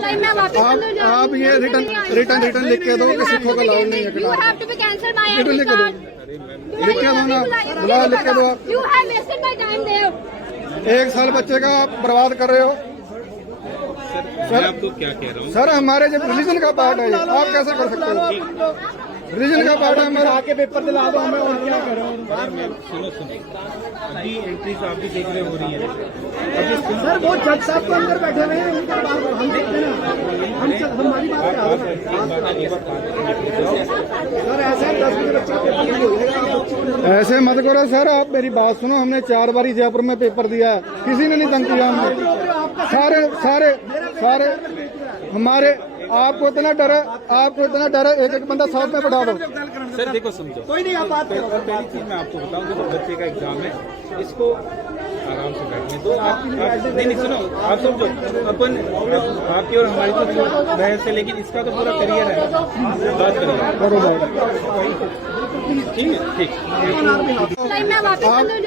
आप ये रिटर्न लिख के दो कि सिखों का अलाउड नहीं है You have to be cancelled my return ID लिख के दो, card. लिख के दो ना, बुला लिख के दो आप। You have wasted my time there. 1 साल बच्चे का आप बर्बाद कर रहे हो मैं आपको क्या कह रहा हूँ, सर। हमारे जब रिलीजन का पार्ट है, आप कैसे कर सकते हो? रिलीजन का पार्ट है मेरा। आके पेपर दिला दो हमें, और क्या करो। सुनो अभी एंट्रीज आप भी देख रहे हो रही है सर वो जज साहब तो अंदर बैठे हुए हैं, उनके बाद हम देखते हैं ना, हमारी बात सर। ऐसे 10 बजे बच्चा ऐसे मत करो सर। आप मेरी बात सुनो, हमने 4 बारी जयपुर में पेपर दिया है, किसी ने नहीं तंग किया हमने। सारे हमारे। आपको इतना डर है, एक बंदा साथ में बैठा दो। सर देखो समझो, कोई नहीं, आप बात करो। पहली चीज मैं आपको बताऊं, देखो बच्चे का एग्जाम है, इसको आराम से बैठने दो। आप नहीं सुनो, आप समझो, अपन आपकी और हमारी तो बहस है, लेकिन इसका तो पूरा करियर है, बात करेंगे। ठीक है, ठीक।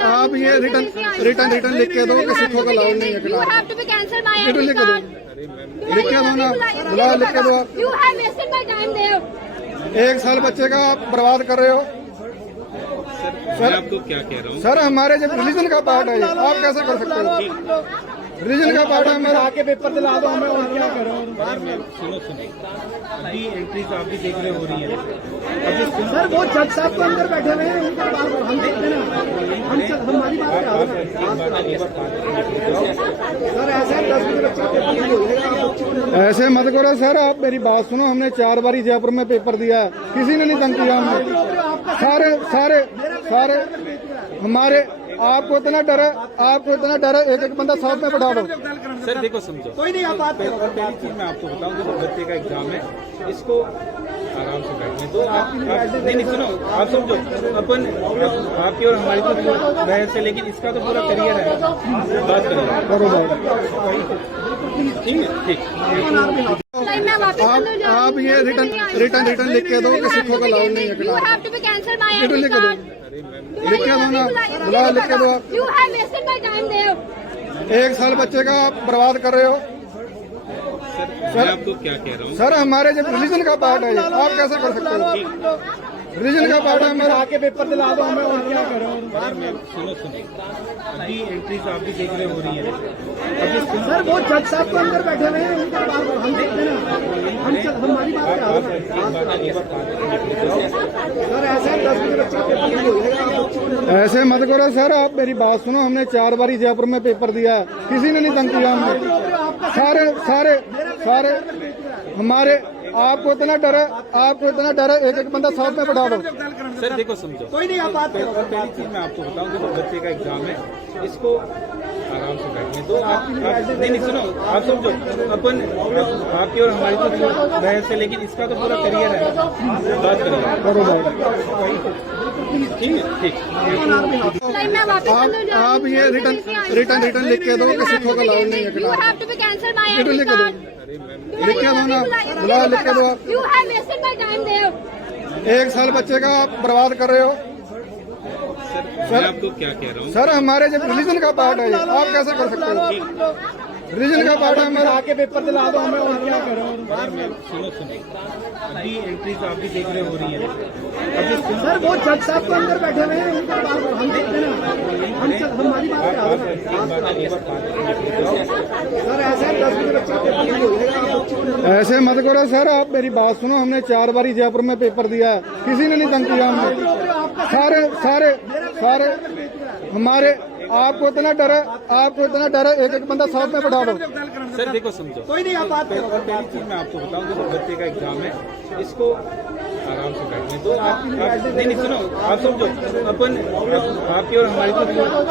आप ये रिटर्न लिख के दो कि सिखों का अलाउड नहीं है। You have to be cancelled my return ID लिख के दो, card. लिख के दो ना, बुला लिख के दो आप। You have wasted my time there. 1 साल बच्चे का आप बर्बाद कर रहे हो मैं आपको क्या कह रहा हूँ, सर। हमारे जब रिलीजन का पार्ट है, आप कैसे कर सकते हो? रिलीजन का पार्ट है मेरा। आके पेपर दिला दो हमें, और क्या करो। सुनो अभी एंट्रीज आप भी देख रहे हो रही है सर वो जज साहब तो अंदर बैठे हुए हैं, उनके बाद हम देखते हैं ना, हमारी बात सर। ऐसे 10 बजे बच्चा ऐसे मत करो सर। आप मेरी बात सुनो, हमने 4 बारी जयपुर में पेपर दिया है, किसी ने नहीं तंग किया हमने। सारे हमारे। आपको इतना डर है, एक बंदा साथ में बैठा दो। सर देखो समझो, कोई नहीं, आप बात करो। पहली चीज मैं आपको बताऊं, देखो बच्चे का एग्जाम है, इसको आराम से बैठने दो। आप नहीं सुनो, आप समझो, अपन आपकी और हमारी तो बहस है, लेकिन इसका तो पूरा करियर है, बात करेंगे। ठीक है, ठीक। आप ये रिटर्न लिख के दो कि सिखों का अलाउड नहीं है। You have to be cancelled my return ID लिख के दो, card. लिख के दो ना, बुला लिख के दो आप। You have wasted my time there. 1 साल बच्चे का आप बर्बाद कर रहे हो मैं आपको क्या कह रहा हूँ, सर। हमारे जब रिलीजन का पार्ट है, आप कैसे कर सकते हो? रिलीजन का पार्ट है मेरा। आके पेपर दिला दो हमें, और क्या करो। सुनो अभी एंट्रीज आप भी देख रहे हो रही है सर वो जज साहब तो अंदर बैठे हुए हैं, उनके बाद हम देखते हैं ना, हमारी बात सर। ऐसे 10 बजे बच्चा ऐसे मत करो सर। आप मेरी बात सुनो, हमने 4 बारी जयपुर में पेपर दिया है, किसी ने नहीं तंग किया हमने। सारे हमारे। आपको इतना डर है, एक बंदा साथ में बैठा दो। सर देखो समझो, कोई नहीं, आप बात करो। पहली चीज मैं आपको बताऊं, देखो बच्चे का एग्जाम है, इसको आराम से बैठने दो। आप नहीं सुनो, आप समझो, अपन आपकी और हमारी तो बहस है, लेकिन इसका तो पूरा करियर है, बात करेंगे। ठीक है, ठीक। आप ये रिटर्न लिख के दो कि सिखों का अलाउड नहीं है। You have to be cancelled my return ID लिख के दो, card. लिख के दो ना, बुला लिख के दो आप। You have wasted my time there. 1 साल बच्चे का आप बर्बाद कर रहे हो मैं आपको क्या कह रहा हूँ, सर। हमारे जब रिलीजन का पार्ट है, आप कैसे कर सकते हो? रिलीजन का पार्ट है मेरा। आके पेपर दिला दो हमें, और क्या करो। सुनो अभी एंट्रीज आप भी देख रहे हो रही है सर वो जज साहब तो अंदर बैठे हुए हैं, उनके बाद हम देखते हैं ना, हमारी बात सर। ऐसे 10 बजे बच्चा ऐसे मत करो सर। आप मेरी बात सुनो, हमने 4 बारी जयपुर में पेपर दिया है, किसी ने नहीं तंग किया हमने। सारे हमारे। आपको इतना डर है, एक बंदा साथ में बैठा दो। सर देखो समझो, कोई नहीं, आप बात करो। पहली चीज मैं आपको बताऊं, देखो बच्चे का एग्जाम है, इसको आराम से बैठने दो। आप नहीं सुनो, आप समझो, अपन आपकी और हमारी तो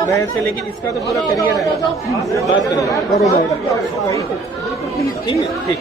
बहस है, लेकिन इसका तो पूरा करियर है, बात करेंगे। ठीक है, ठीक।